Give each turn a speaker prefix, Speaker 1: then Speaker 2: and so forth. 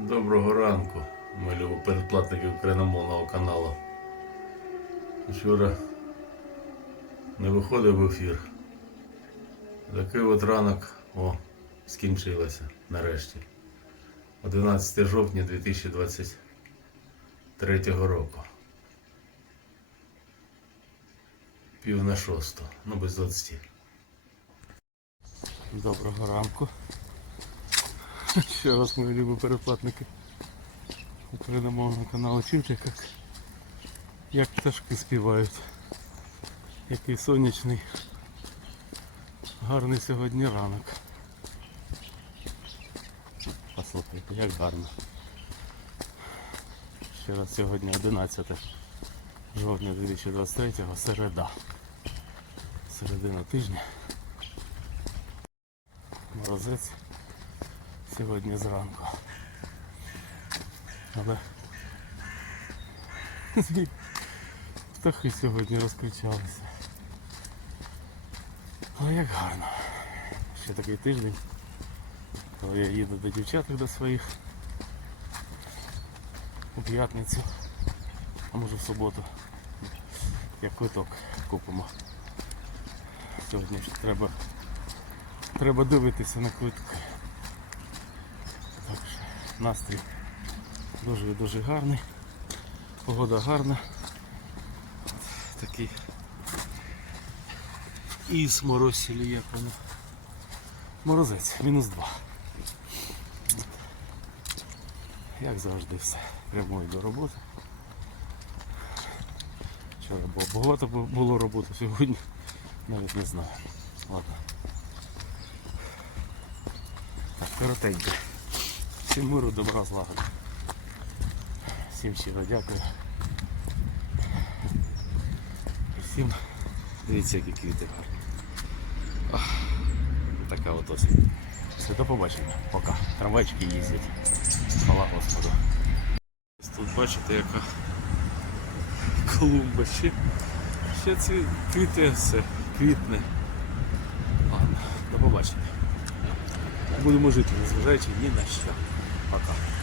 Speaker 1: Доброго ранку, ми любі передплатники україномовного каналу. Вчора не виходив в ефір. Такий от ранок о, скінчилося нарешті. 11 жовтня 2023 року. Пів на шосту, ну без 20.
Speaker 2: Доброго ранку. Ще раз мої любі переплатники україномовного каналу. Чуєте, як, як пташки співають. Який сонячний, гарний сьогодні ранок. Послухайте, як гарно. Ще раз сьогодні 11 жовтня 2023 середа. Середина тижня. Морозець сьогодні зранку. Але птахи сьогодні розкричалися. Але як гарно. Ще такий тиждень, коли я їду до дівчаток до своїх у п'ятницю, а може в суботу, як квиток купимо. Сьогодні ж треба Треба дивитися на квитки. Настрій дуже-дуже гарний. Погода гарна. Такий із моросілі, як воно. Морозець, мінус два. Як завжди все. Прямую до роботи. Вчора було багато було роботи, сьогодні навіть не знаю. Ладно. Так, коротенько. Всім миру, добра, злагоди. Всім щиро дякую. Всім дивіться, які квіти гарні. Ах, така от осінь. Все, до побачення. Пока. Трамвайчики їздять. Хвала Господу. Тут бачите, яка клумба. Ще, ще ці квіти все квітне. Ладно, до побачення. Будемо жити, незважаючи ні на що. Пока.